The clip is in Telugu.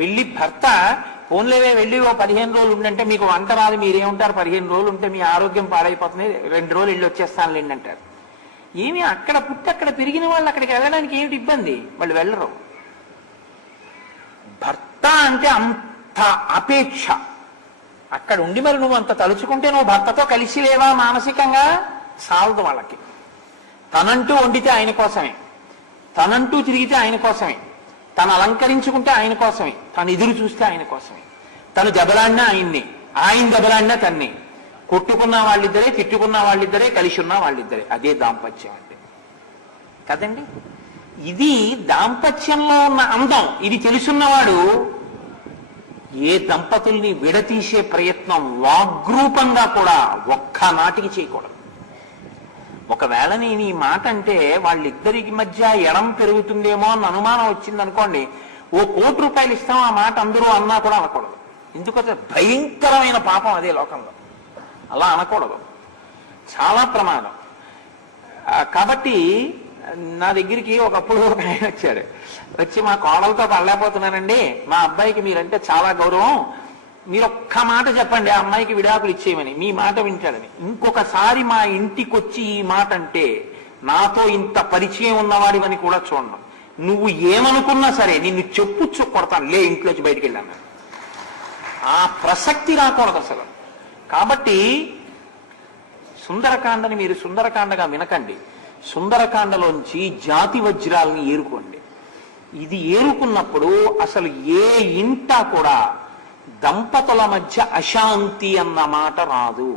వెళ్ళి భర్త ఫోన్లేవే వెళ్ళి ఓ 15 రోజులు ఉండంటే మీకు వంట రాదు, మీరేముంటారు, 15 రోజులు ఉంటే మీ ఆరోగ్యం పాడైపోతుంది, 2 రోజులు వెళ్ళి వచ్చేస్తానులేండి అంటారు. ఏమి అక్కడ పుట్టి అక్కడ పెరిగిన వాళ్ళు అక్కడికి వెళ్ళడానికి ఏమిటి ఇబ్బంది? వాళ్ళు వెళ్ళరు. భర్త అంటే అంత అపేక్ష. అక్కడ ఉండి మరి నువ్వు అంత తలుచుకుంటే నువ్వు భర్తతో కలిసి లేవా మానసికంగా? సాలదు వాళ్ళకి. తనంటూ వండితే ఆయన కోసమే, తనంటూ తిరిగితే ఆయన కోసమే, తను అలంకరించుకుంటే ఆయన కోసమే, తను ఎదురు చూస్తే ఆయన కోసమే, తను దెబ్బలాడినా ఆయన్ని, ఆయన దెబ్బలాడినా తన్ని, కొట్టుకున్న వాళ్ళిద్దరే, తిట్టుకున్న వాళ్ళిద్దరే, కలిసి ఉన్న వాళ్ళిద్దరే. అదే దాంపత్యం అంటే కదండి. ఇది దాంపత్యంలో ఉన్న అందం. ఇది తెలుసున్నవాడు ఏ దంపతుల్ని విడతీసే ప్రయత్నం వాగ్రూపంగా కూడా ఒక్కనాటికి చేయకూడదు. ఒకవేళ నేను ఈ మాట అంటే వాళ్ళిద్దరికి మధ్య ఎడం పెరుగుతుందేమో అన్న అనుమానం వచ్చిందనుకోండి, ఓ ₹1,00,00,000 ఇస్తాం ఆ మాట అందరూ అన్నా కూడా అనకూడదు. ఎందుకంటే భయంకరమైన పాపం అదే లోకంలో. అలా అనకూడదు, చాలా ప్రమాదం. కాబట్టి నా దగ్గరికి ఒకప్పుడు ఒక ఆయన వచ్చాడు. వచ్చి మా కోడలతో పడలేకపోతున్నానండి, మా అబ్బాయికి మీరంటే చాలా గౌరవం, మీరు ఒక్క మాట చెప్పండి ఆ అమ్మాయికి విడాకులు ఇచ్చేయమని, మీ మాట వింటాడని. ఇంకొకసారి మా ఇంటికి వచ్చి ఈ మాట అంటే నాతో ఇంత పరిచయం ఉన్నవాడివని కూడా చూడను, నువ్వు ఏమనుకున్నా సరే నిన్ను చెప్పుచ్చు కొడతాను, లే ఇంట్లోంచి బయటికి వెళ్ళాను. ఆ ప్రసక్తి రాకూడదు అసలు. కాబట్టి సుందరకాండని మీరు సుందరకాండగా వినకండి, సుందరకాండలోంచి జాతి వజ్రాలని ఏరుకోండి. ఇది ఏరుకున్నప్పుడు అసలు ఏ ఇంట కూడా దంపతుల మధ్య అశాంతి అన్న మాట రాదు.